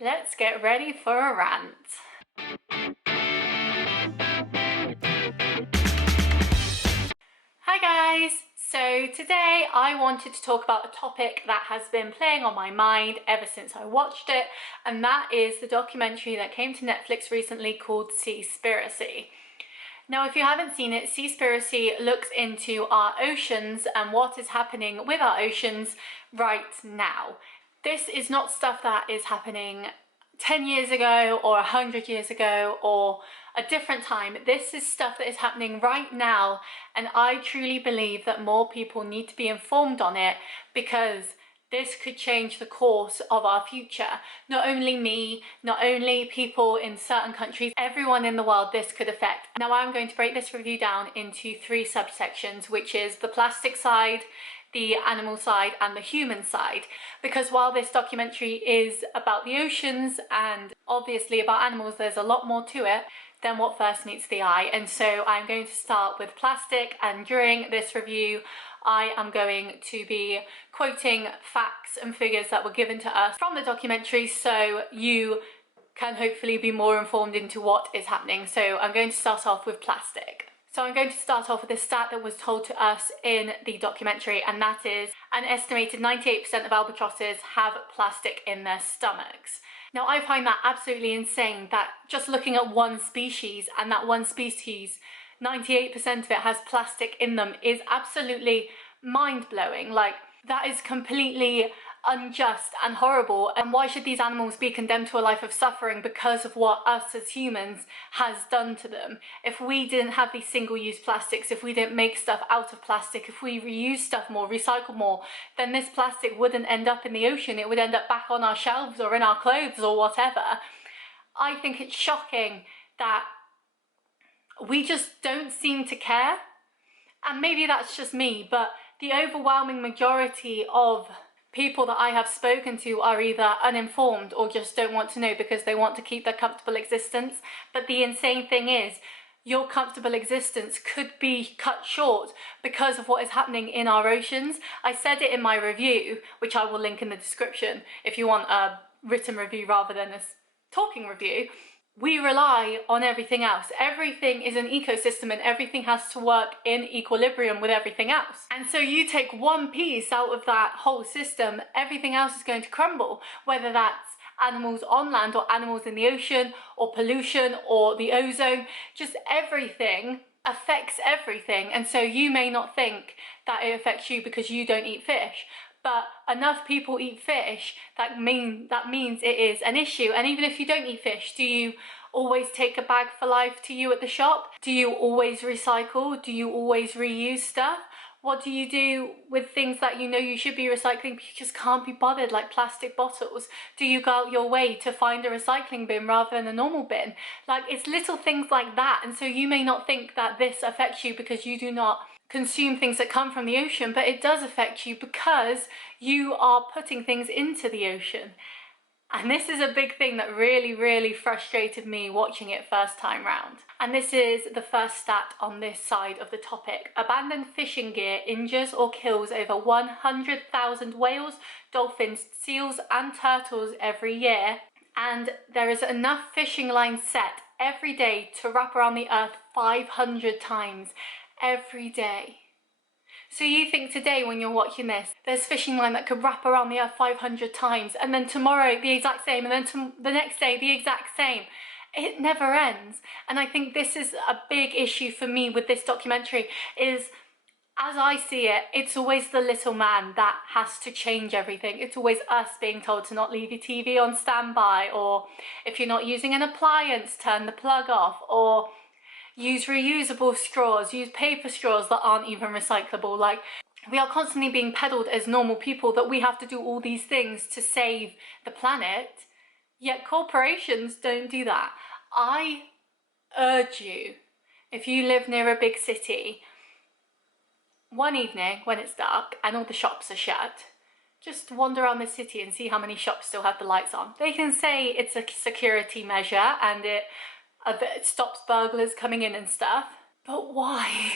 Let's get ready for a rant. Hi guys! So today I wanted to talk about a topic that has been playing on my mind ever since I watched it, and that is the documentary that came to Netflix recently called Seaspiracy. Now, if you haven't seen it, Seaspiracy looks into our oceans and what is happening with our oceans right now. This is not stuff that is happening 10 years ago or 100 years ago or a different time. This is stuff that is happening right now, and I truly believe that more people need to be informed on it because this could change the course of our future. Not only me, not only people in certain countries, everyone in the world this could affect. Now I'm going to break this review down into 3 subsections, which is the plastic side, the animal side and the human side, because while this documentary is about the oceans and obviously about animals, there's a lot more to it than what first meets the eye. And so I'm going to start with plastic, and during this review I am going to be quoting facts and figures that were given to us from the documentary so you can hopefully be more informed into what is happening. So I'm going to start off with plastic. So I'm going to start off with a stat that was told to us in the documentary, and that is an estimated 98% of albatrosses have plastic in their stomachs. Now I find that absolutely insane, that just looking at one species, and that one species 98% of it has plastic in them, is absolutely mind-blowing. Like, that is completely unjust and horrible, and why should these animals be condemned to a life of suffering because of what us as humans has done to them? If we didn't have these single-use plastics, if we didn't make stuff out of plastic, if we reuse stuff more, recycle more, then this plastic wouldn't end up in the ocean. It would end up back on our shelves or in our clothes or whatever. I think it's shocking that we just don't seem to care, and maybe that's just me, but the overwhelming majority of people that I have spoken to are either uninformed or just don't want to know because they want to keep their comfortable existence. But the insane thing is, your comfortable existence could be cut short because of what is happening in our oceans. I said it in my review, which I will link in the description if you want a written review rather than a talking review. We rely on everything else. Everything is an ecosystem and everything has to work in equilibrium with everything else. And so you take one piece out of that whole system, everything else is going to crumble, whether that's animals on land or animals in the ocean or pollution or the ozone. Just everything affects everything. And so you may not think that it affects you because you don't eat fish, but enough people eat fish that means it is an issue. And even if you don't eat fish, do you always take a bag for life to you at the shop? Do you always recycle? Do you always reuse stuff? What do you do with things that you know you should be recycling but you just can't be bothered, like plastic bottles? Do you go out your way to find a recycling bin rather than a normal bin? Like, it's little things like that. And so you may not think that this affects you because you do not consume things that come from the ocean, but it does affect you because you are putting things into the ocean. And this is a big thing that really frustrated me watching it first time round. And this is the first stat on this side of the topic. Abandoned fishing gear injures or kills over 100,000 whales, dolphins, seals and turtles every year. And there is enough fishing lines set every day to wrap around the earth 500 times. Every day. So you think today when you're watching this, there's fishing line that could wrap around the earth 500 times, and then tomorrow the exact same, and then the next day the exact same. It never ends. And I think this is a big issue for me with this documentary, is as I see it, it's always the little man that has to change everything. It's always us being told to not leave your TV on standby, or if you're not using an appliance, turn the plug off, or use reusable straws, use paper straws that aren't even recyclable. Like, we are constantly being peddled as normal people that we have to do all these things to save the planet, yet corporations don't do that. I urge you, if you live near a big city, one evening when it's dark and all the shops are shut, just wander around the city and see how many shops still have the lights on. They can say it's a security measure and it stops burglars coming in and stuff, but why?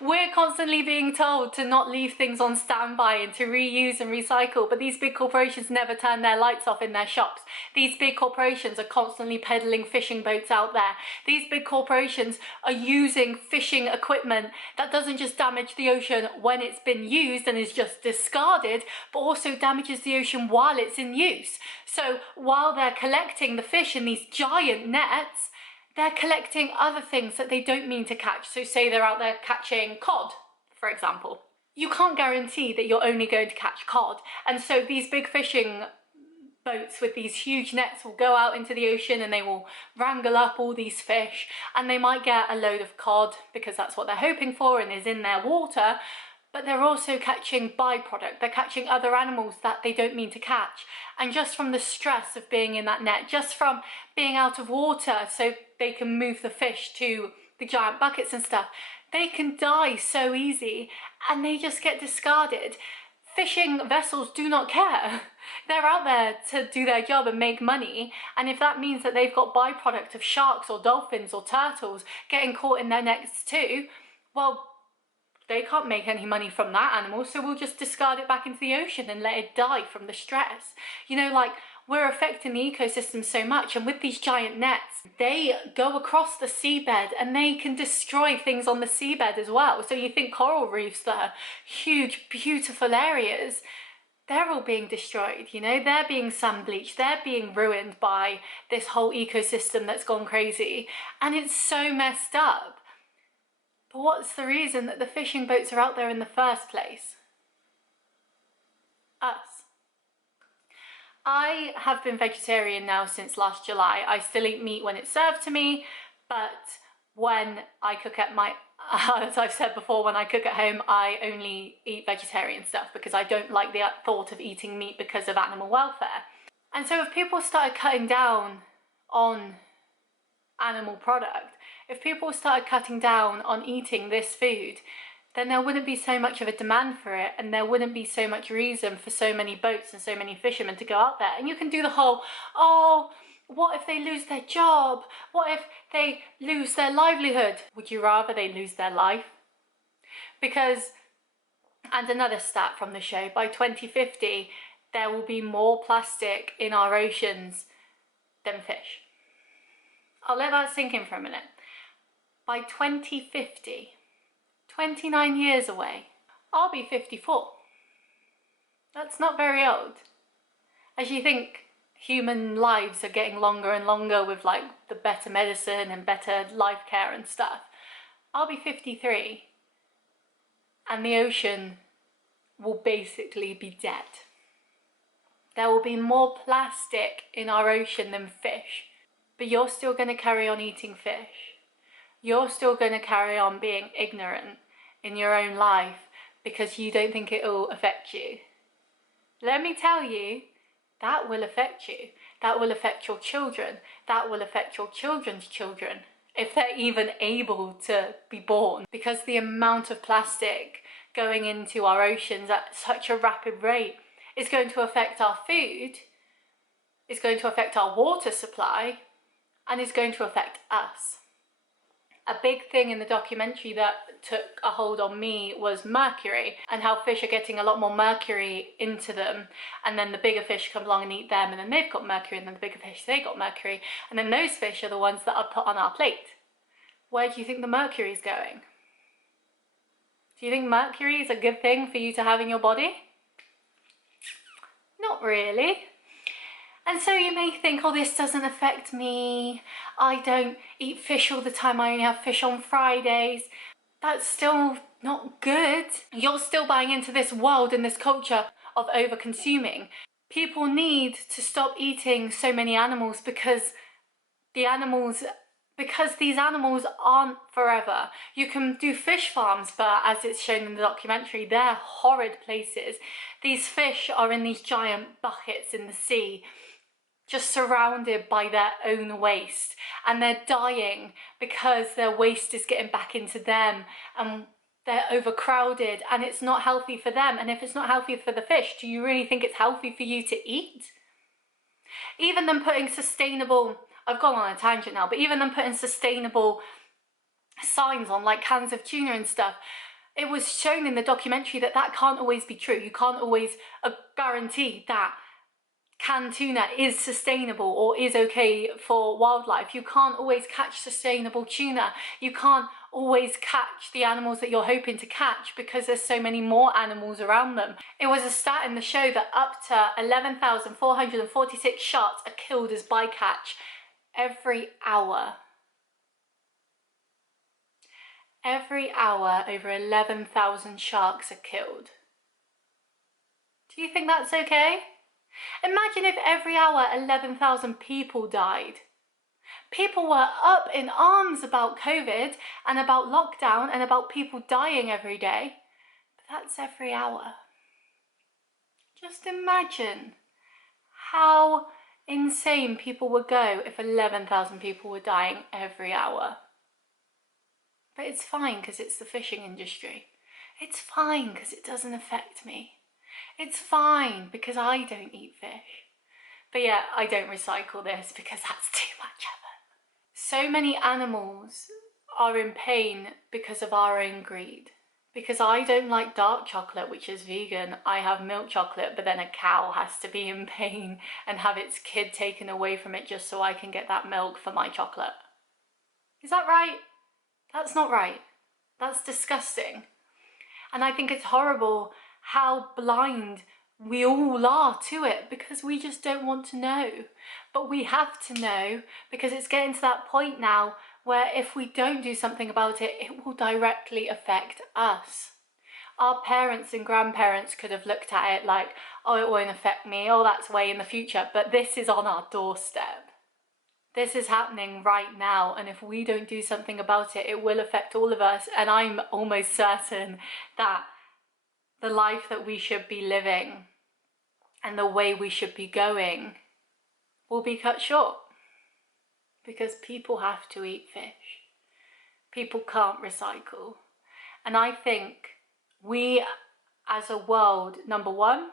We're constantly being told to not leave things on standby and to reuse and recycle, but these big corporations never turn their lights off in their shops. These big corporations are constantly peddling fishing boats out there. These big corporations are using fishing equipment that doesn't just damage the ocean when it's been used and is just discarded, but also damages the ocean while it's in use. So while they're collecting the fish in these giant nets, they're collecting other things that they don't mean to catch. So say they're out there catching cod, for example. You can't guarantee that you're only going to catch cod. And so these big fishing boats with these huge nets will go out into the ocean and they will wrangle up all these fish, and they might get a load of cod because that's what they're hoping for and is in their water. But they're also catching byproduct. They're catching other animals that they don't mean to catch. And just from the stress of being in that net, just from being out of water so they can move the fish to the giant buckets and stuff, they can die so easy and they just get discarded. Fishing vessels do not care. They're out there to do their job and make money, and if that means that they've got byproduct of sharks or dolphins or turtles getting caught in their nets too, well, they can't make any money from that animal, so we'll just discard it back into the ocean and let it die from the stress. You know, like, we're affecting the ecosystem so much, and with these giant nets, they go across the seabed and they can destroy things on the seabed as well. So you think coral reefs that are huge, beautiful areas, they're all being destroyed, you know, they're being sun bleached, they're being ruined by this whole ecosystem that's gone crazy, and it's so messed up. But what's the reason that the fishing boats are out there in the first place? Us. I have been vegetarian now since last July. I still eat meat when it's served to me, but when I cook at my, as I've said before, when I cook at home, I only eat vegetarian stuff because I don't like the thought of eating meat because of animal welfare. And so if people started cutting down on animal product, if people started cutting down on eating this food, then there wouldn't be so much of a demand for it, and there wouldn't be so much reason for so many boats and so many fishermen to go out there. And you can do the whole, oh, what if they lose their job? What if they lose their livelihood? Would you rather they lose their life? Because, and another stat from the show, by 2050, there will be more plastic in our oceans than fish. I'll let that sink in for a minute. By 2050, 29 years away, I'll be 54. That's not very old. As you think human lives are getting longer and longer with like the better medicine and better life care and stuff, I'll be 53 and the ocean will basically be dead. There will be more plastic in our ocean than fish, but you're still going to carry on eating fish. You're still going to carry on being ignorant in your own life because you don't think it will affect you. Let me tell you, that will affect you. That will affect your children. That will affect your children's children, if they're even able to be born. Because the amount of plastic going into our oceans at such a rapid rate is going to affect our food, it's going to affect our water supply, and it's going to affect us. A big thing in the documentary that took a hold on me was mercury, and how fish are getting a lot more mercury into them, and then the bigger fish come along and eat them, and then they've got mercury, and then the bigger fish, they got mercury, and then those fish are the ones that are put on our plate. Where do you think the mercury is going? Do you think mercury is a good thing for you to have in your body? Not really. And so you may think, oh, this doesn't affect me. I don't eat fish all the time. I only have fish on Fridays. That's still not good. You're still buying into this world and this culture of over-consuming. People need to stop eating so many animals because these animals aren't forever. You can do fish farms, but as it's shown in the documentary, they're horrid places. These fish are in these giant buckets in the sea, just surrounded by their own waste, and they're dying because their waste is getting back into them, and they're overcrowded, and it's not healthy for them. And if it's not healthy for the fish, do you really think it's healthy for you to eat? Even them putting sustainable, I've gone on a tangent now, but even them putting sustainable signs on like cans of tuna and stuff. It was shown in the documentary that that can't always be true. You can't always guarantee that canned tuna is sustainable or is okay for wildlife. You can't always catch sustainable tuna. You can't always catch the animals that you're hoping to catch because there's so many more animals around them. It was a stat in the show that up to 11,446 sharks are killed as bycatch every hour. Every hour, over 11,000 sharks are killed. Do you think that's okay? Imagine if every hour 11,000 people died. People were up in arms about COVID and about lockdown and about people dying every day. But that's every hour. Just imagine how insane people would go if 11,000 people were dying every hour. But it's fine because it's the fishing industry. It's fine because it doesn't affect me. It's fine because I don't eat fish. But yeah, I don't recycle this because that's too much effort. So many animals are in pain because of our own greed. Because I don't like dark chocolate, which is vegan. I have milk chocolate, but then a cow has to be in pain and have its kid taken away from it just so I can get that milk for my chocolate. Is that right? That's not right. That's disgusting. And I think it's horrible how blind we all are to it because we just don't want to know. But we have to know because it's getting to that point now where if we don't do something about it, it will directly affect us. Our parents and grandparents could have looked at it like, oh, it won't affect me, oh, that's way in the future, but this is on our doorstep. This is happening right now, and if we don't do something about it, it will affect all of us, and I'm almost certain that the life that we should be living and the way we should be going will be cut short because people have to eat fish. People can't recycle. And I think we as a world, number one,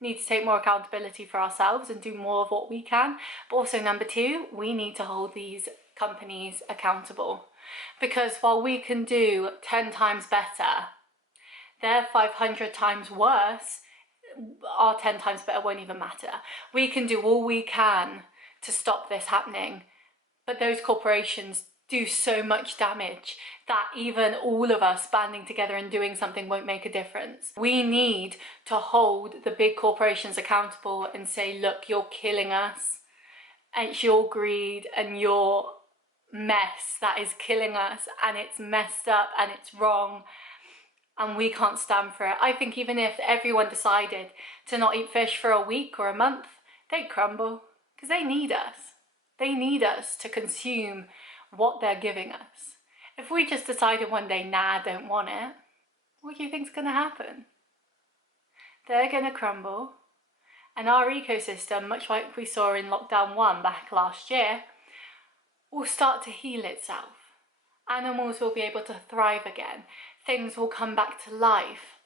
need to take more accountability for ourselves and do more of what we can. But also number two, we need to hold these companies accountable. Because while we can do 10 times better, their 500 times worse, our 10 times better won't even matter. We can do all we can to stop this happening, but those corporations do so much damage that even all of us banding together and doing something won't make a difference. We need to hold the big corporations accountable and say, look, you're killing us. It's your greed and your mess that is killing us, and it's messed up and it's wrong. And we can't stand for it. I think even if everyone decided to not eat fish for a week or a month, they'd crumble because they need us. They need us to consume what they're giving us. If we just decided one day, nah, I don't want it, what do you think's going to happen? They're going to crumble, and our ecosystem, much like we saw in lockdown 1 back last year, will start to heal itself. Animals will be able to thrive again. Things will come back to life.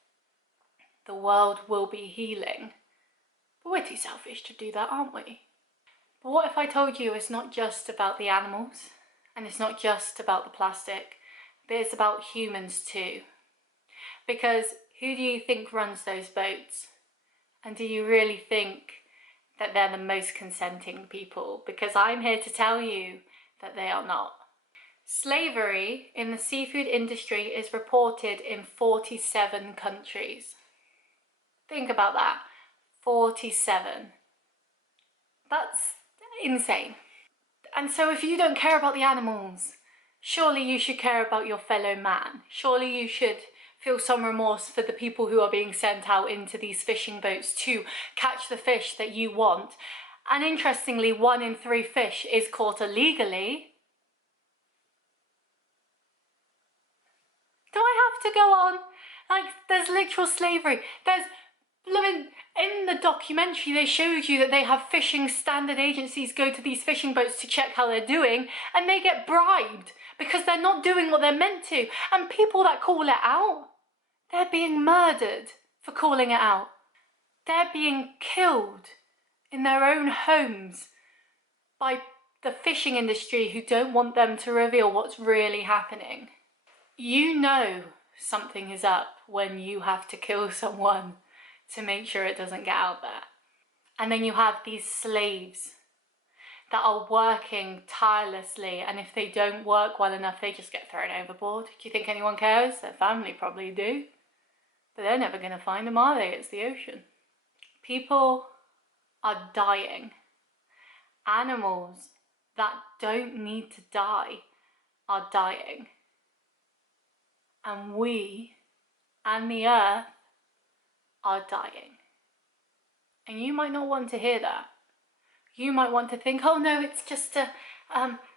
The world will be healing. But we're too selfish to do that, aren't we? But what if I told you it's not just about the animals, and it's not just about the plastic, but it's about humans too? Because who do you think runs those boats? And do you really think that they're the most consenting people? Because I'm here to tell you that they are not. Slavery in the seafood industry is reported in 47 countries. Think about that. 47. That's insane. And so if you don't care about the animals, surely you should care about your fellow man. Surely you should feel some remorse for the people who are being sent out into these fishing boats to catch the fish that you want. And interestingly, 1 in 3 fish is caught illegally. Do I have to go on? Like, there's literal slavery. There's blooming, in the documentary they showed you that they have fishing standard agencies go to these fishing boats to check how they're doing, and they get bribed because they're not doing what they're meant to. And people that call it out, they're being murdered for calling it out. They're being killed in their own homes by the fishing industry who don't want them to reveal what's really happening. You know something is up when you have to kill someone to make sure it doesn't get out there. And then you have these slaves that are working tirelessly, and if they don't work well enough, they just get thrown overboard. Do you think anyone cares? Their family probably do. But they're never going to find them, are they? It's the ocean. People are dying. Animals that don't need to die are dying. And we and the earth are dying. And you might not want to hear that. You might want to think, oh no, it's just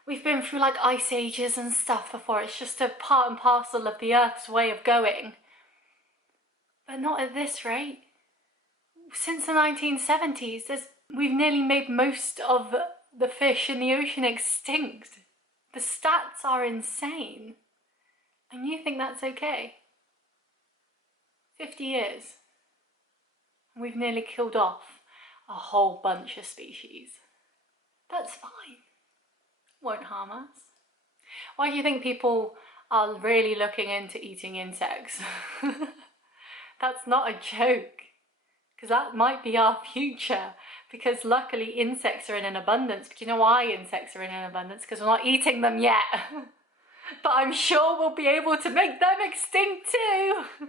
we've been through like ice ages and stuff before. It's just a part and parcel of the Earth's way of going. But not at this rate. Since the 1970s, we've nearly made most of the fish in the ocean extinct. The stats are insane. And you think that's okay? 50 years. We've nearly killed off a whole bunch of species. That's fine. Won't harm us. Why do you think people are really looking into eating insects? That's not a joke. Because that might be our future. Because luckily insects are in an abundance. But you know why insects are in an abundance? Because we're not eating them yet. But I'm sure we'll be able to make them extinct too.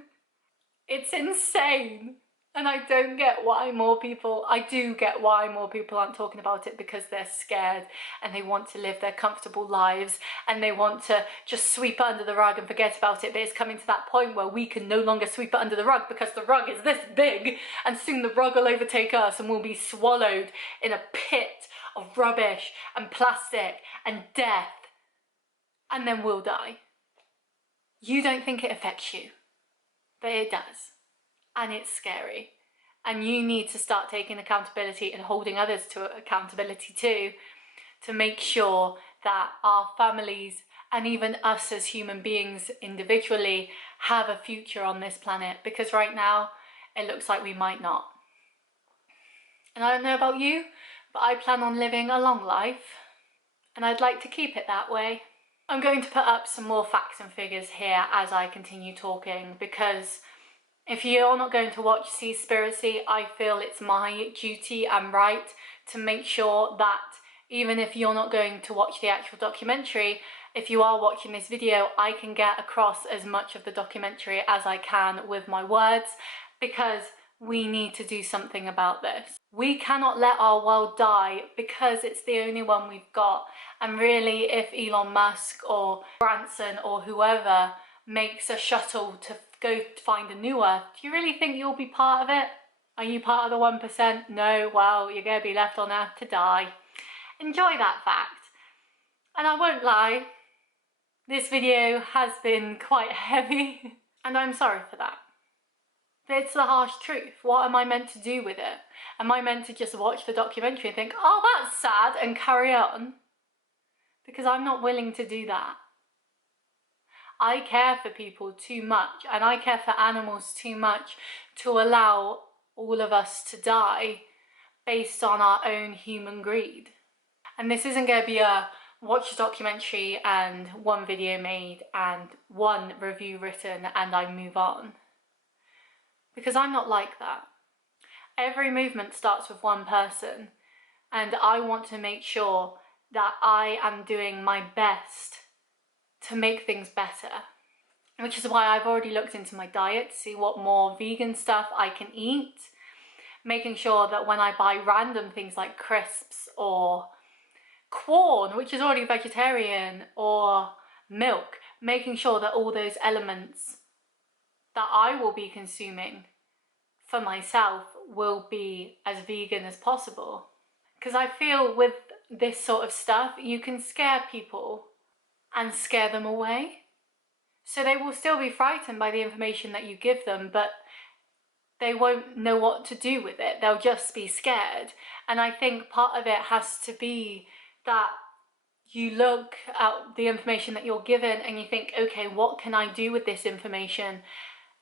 It's insane. And I don't get why more people, I do get why more people aren't talking about it, because they're scared and they want to live their comfortable lives and they want to just sweep it under the rug and forget about it. But it's coming to that point where we can no longer sweep it under the rug because the rug is this big, and soon the rug will overtake us and we'll be swallowed in a pit of rubbish and plastic and death, and then we'll die. You don't think it affects you, but it does. And it's scary. And you need to start taking accountability and holding others to accountability too, to make sure that our families and even us as human beings individually have a future on this planet. Because right now, it looks like we might not. And I don't know about you, but I plan on living a long life. And I'd like to keep it that way. I'm going to put up some more facts and figures here as I continue talking, because if you're not going to watch Seaspiracy, I feel it's my duty and right to make sure that even if you're not going to watch the actual documentary, if you are watching this video, I can get across as much of the documentary as I can with my words, because we need to do something about this. We cannot let our world die because it's the only one we've got. And really, if Elon Musk or Branson or whoever makes a shuttle to go find a new Earth, do you really think you'll be part of it? Are you part of the 1%? No, well, you're going to be left on Earth to die. Enjoy that fact. And I won't lie, this video has been quite heavy, and I'm sorry for that. But it's the harsh truth. What am I meant to do with it? Am I meant to just watch the documentary and think, oh, that's sad, and carry on? Because I'm not willing to do that. I care for people too much, and I care for animals too much to allow all of us to die based on our own human greed. And this isn't going to be a watch a documentary and one video made and one review written and I move on. Because I'm not like that. Every movement starts with one person, and I want to make sure that I am doing my best to make things better, which is why I've already looked into my diet to see what more vegan stuff I can eat, making sure that when I buy random things like crisps or corn, which is already vegetarian, or milk, making sure that all those elements that I will be consuming for myself will be as vegan as possible. Because I feel with this sort of stuff, you can scare people and scare them away. So they will still be frightened by the information that you give them, but they won't know what to do with it. They'll just be scared. And I think part of it has to be that you look at the information that you're given and you think, okay, what can I do with this information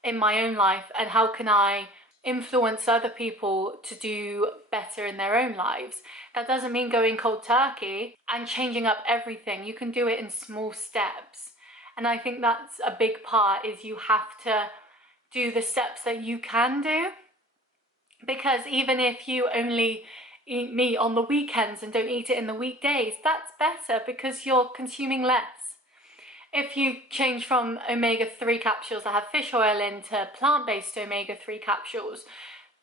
in my own life, and how can I influence other people to do better in their own lives. That doesn't mean going cold turkey and changing up everything. You can do it in small steps. And I think that's a big part, is you have to do the steps that you can do. Because even if you only eat meat on the weekends and don't eat it in the weekdays, that's better because you're consuming less. If you change from omega-3 capsules that have fish oil into plant-based omega-3 capsules,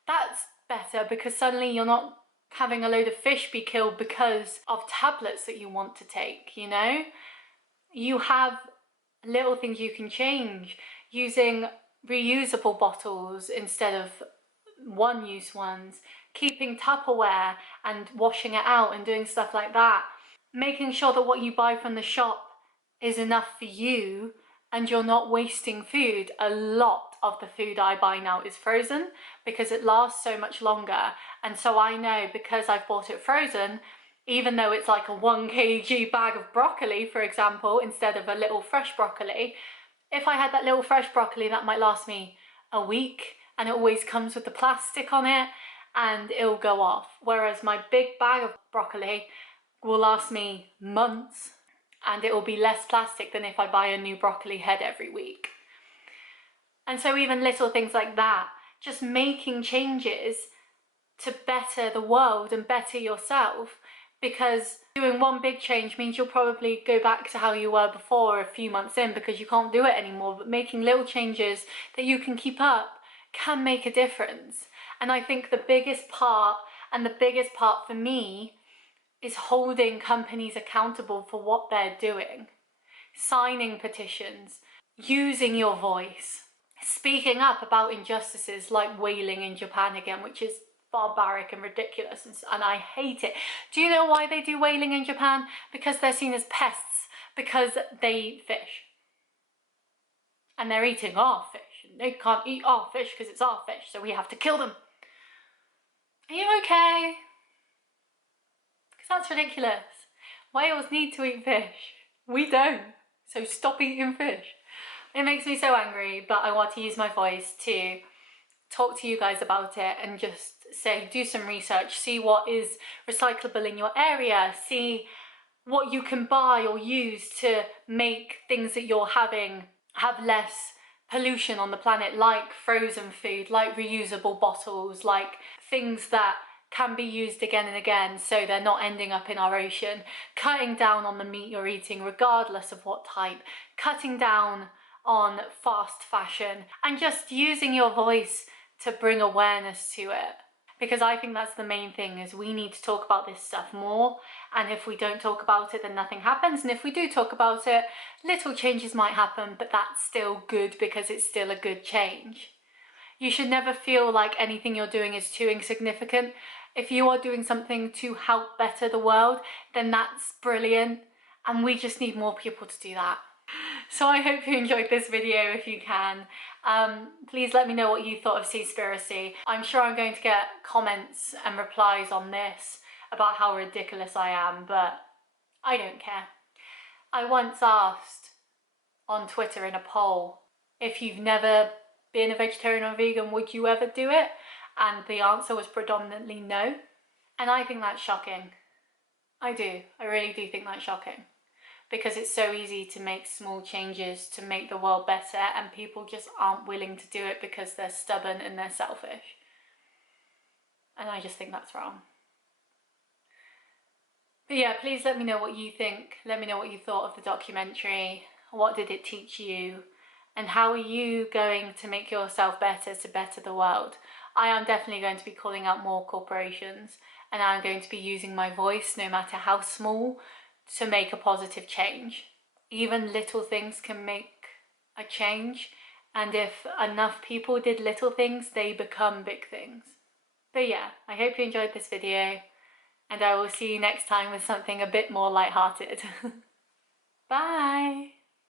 that's better because suddenly you're not having a load of fish be killed because of tablets that you want to take, you know? You have little things you can change, using reusable bottles instead of one-use ones, keeping Tupperware and washing it out and doing stuff like that, making sure that what you buy from the shop is enough for you and you're not wasting food. A lot of the food I buy now is frozen because it lasts so much longer, and so I know, because I've bought it frozen, even though it's like a 1 kg bag of broccoli, for example, instead of a little fresh broccoli, if I had that little fresh broccoli, that might last me a week, and it always comes with the plastic on it and it'll go off. Whereas my big bag of broccoli will last me months and it will be less plastic than if I buy a new broccoli head every week. And so even little things like that, just making changes to better the world and better yourself, because doing one big change means you'll probably go back to how you were before a few months in because you can't do it anymore. But making little changes that you can keep up can make a difference. And I think the biggest part for me is holding companies accountable for what they're doing, signing petitions, using your voice, speaking up about injustices like whaling in Japan again, which is barbaric and ridiculous, and I hate it. Do you know why they do whaling in Japan? Because they're seen as pests, because they eat fish. And they're eating our fish, and they can't eat our fish because it's our fish, so we have to kill them. Are you okay? Because that's ridiculous. Whales need to eat fish. We don't. So stop eating fish. It makes me so angry, but I want to use my voice to talk to you guys about it and just say, do some research, see what is recyclable in your area, see what you can buy or use to make things that you're having have less pollution on the planet, like frozen food, like reusable bottles, like things that can be used again and again so they're not ending up in our ocean, cutting down on the meat you're eating regardless of what type, cutting down on fast fashion, and just using your voice to bring awareness to it. Because I think that's the main thing, is we need to talk about this stuff more, and if we don't talk about it then nothing happens, and if we do talk about it, little changes might happen, but that's still good because it's still a good change. You should never feel like anything you're doing is too insignificant. If you are doing something to help better the world, then that's brilliant, and we just need more people to do that. So I hope you enjoyed this video if you can. Please let me know what you thought of Seaspiracy. I'm sure I'm going to get comments and replies on this about how ridiculous I am, but I don't care. I once asked on Twitter in a poll, if you've never been a vegetarian or vegan, would you ever do it? And the answer was predominantly no. And I think that's shocking. I do. I really do think that's shocking. Because it's so easy to make small changes to make the world better, and people just aren't willing to do it because they're stubborn and they're selfish. And I just think that's wrong. But yeah, please let me know what you think. Let me know what you thought of the documentary. What did it teach you? And how are you going to make yourself better to better the world? I am definitely going to be calling out more corporations, and I'm going to be using my voice, no matter how small, to make a positive change. Even little things can make a change, and if enough people did little things, they become big things. But yeah, I hope you enjoyed this video, and I will see you next time with something a bit more lighthearted. Bye!